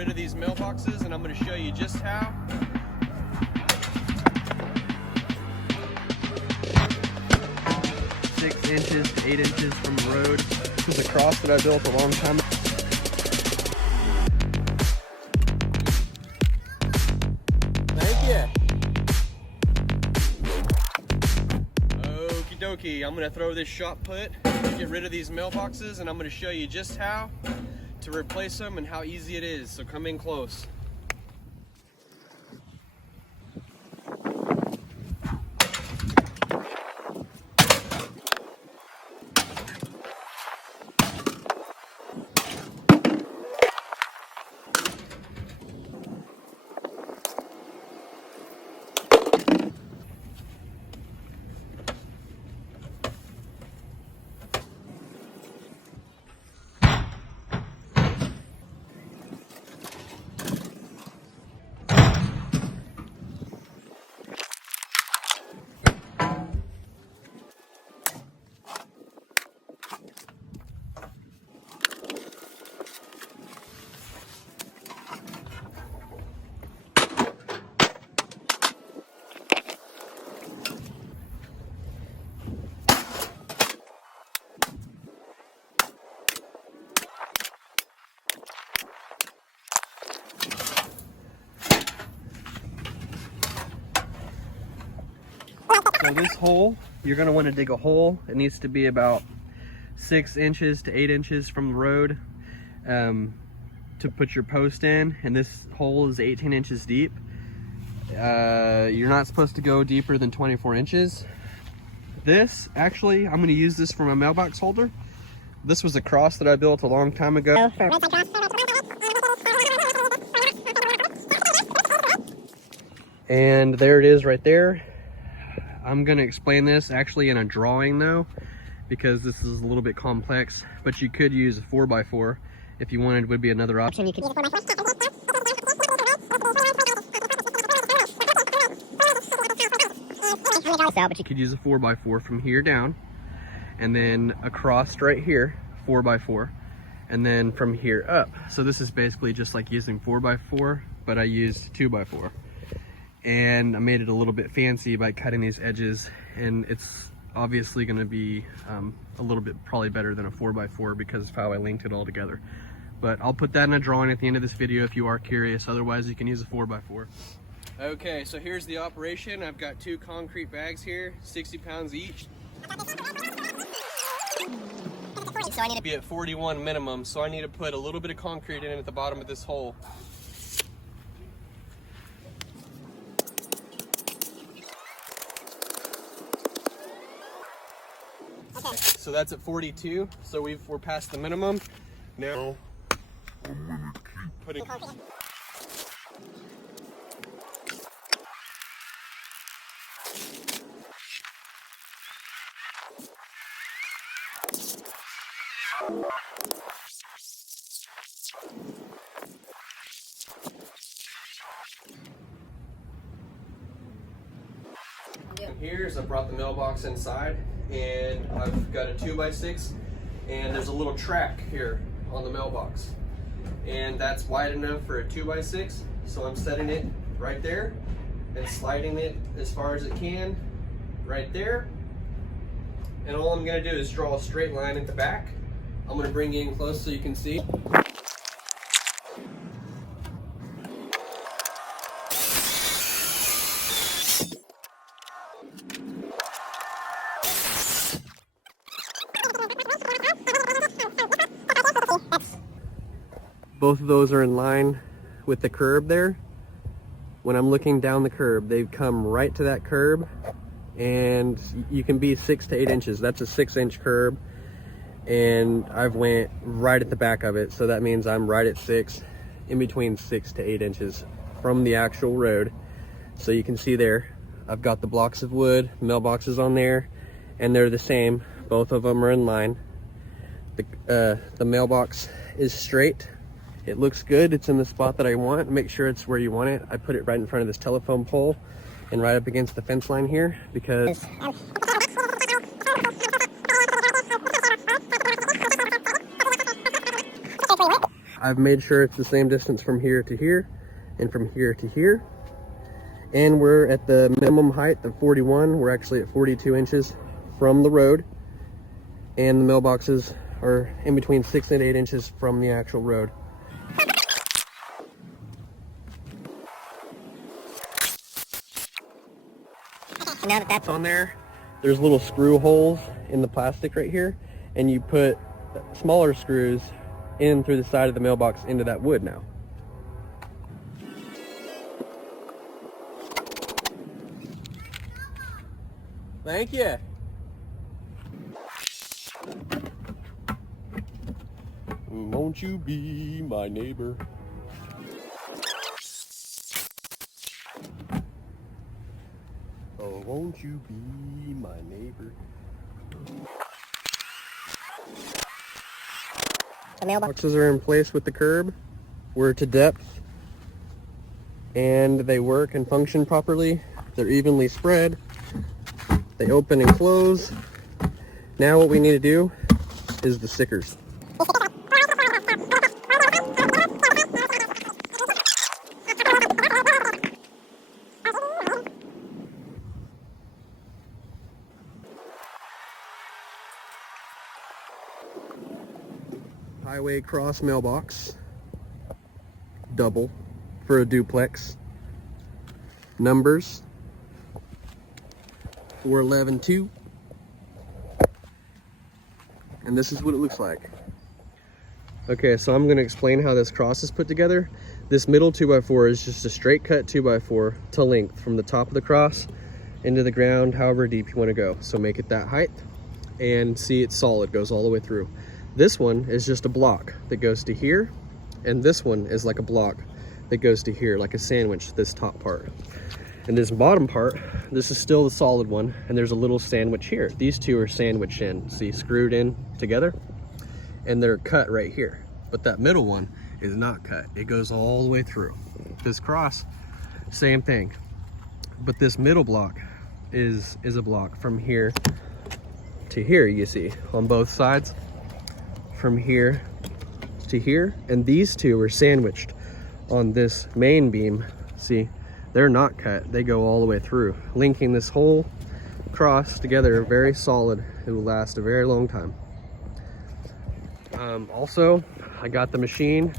rid of these mailboxes, and I'm going to show you just how. 6 inches to 8 inches from the road. This is a cross that I built a long time ago. Thank you. Okie dokie, I'm going to throw this shot put, get rid of these mailboxes, and I'm going to show you just how to replace them and how easy it is. So come in close. So this hole, you're going to want to dig a hole. It needs to be about 6 inches to 8 inches from the road to put your post in, and this hole is 18 inches deep. You're not supposed to go deeper than 24 inches. This, actually, I'm going to use this for my mailbox holder. This was a cross that I built a long time ago. And there it is right there. I'm going to explain this actually in a drawing though, because this is a little bit complex, but you could use a 4x4 if you wanted. Would be another option. You could use a 4x4. But you could use a 4x4 from here down, and then across right here, 4x4, and then from here up. So this is basically just like using 4x4, but I used 2x4. And I made it a little bit fancy by cutting these edges, and it's obviously going to be a little bit probably better than a 4x4 because of how I linked it all together. But I'll put that in a drawing at the end of this video if you are curious. Otherwise you can use a 4x4. Okay, so here's the operation. I've got 2 concrete bags here, 60 pounds each. So I need to be at 41 minimum, so I need to put a little bit of concrete in at the bottom of this hole. So that's at 42, so we're past the minimum. Now I'm gonna keep putting Here's I brought the mailbox inside, and I've got a 2x6, and there's a little track here on the mailbox, and that's wide enough for a 2x6. So I'm setting it right there and sliding it as far as it can right there, and all I'm going to do is draw a straight line at the back. I'm going to bring you in close so you can see. Both of those are in line with the curb there. When I'm looking down the curb, they come right to that curb, and you can be 6 to 8 inches. That's a 6-inch curb, and I've went right at the back of it, so that means I'm right at 6, in between 6 to 8 inches from the actual road. So you can see there, I've got the blocks of wood, mailboxes on there, and they're the same. Both of them are in line. The mailbox is straight. It looks good. It's in the spot that I want. Make sure it's where you want it. I put it right in front of this telephone pole and right up against the fence line here because I've made sure it's the same distance from here to here and from here to here. And we're at the minimum height of 41. We're actually at 42 inches from the road. And the mailboxes are in between 6 and 8 inches from the actual road. Now that that's On there, there's little screw holes in the plastic right here, and you put smaller screws in through the side of the mailbox into that wood now. Thank you. Won't you be my neighbor? Oh, won't you be my neighbor? the mailbox. Boxes are in place with the curb. We're to depth, and they work and function properly. They're evenly spread. They open and close. Now what we need to do is the stickers. Highway cross mailbox, double for a duplex. Numbers 4112, and this is what it looks like. Okay, so I'm going to explain how this cross is put together. This middle 2x4 is just a straight cut 2x4 to length from the top of the cross into the ground, however deep you want to go. So make it that height, and see it's solid, goes all the way through. This one is just a block that goes to here, and this one is like a block that goes to here, like a sandwich, this top part. And this bottom part, this is still the solid one, and there's a little sandwich here. These two are sandwiched in, see, screwed in together, and they're cut right here. But that middle one is not cut. It goes all the way through. This cross, same thing. But this middle block is a block from here to here, you see, on both sides. From here to here, and these two are sandwiched on this main beam. See, they're not cut, they go all the way through, linking this whole cross together very solid. It will last a very long time. Also, I got the machine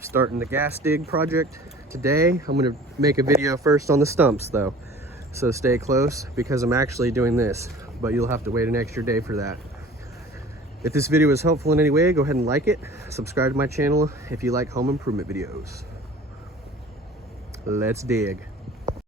starting the gas dig project today. I'm going to make a video first on the stumps though, so stay close because I'm actually doing this, but you'll have to wait an extra day for that. If this video was helpful in any way, go ahead and like it. Subscribe to my channel if you like home improvement videos. Let's dig.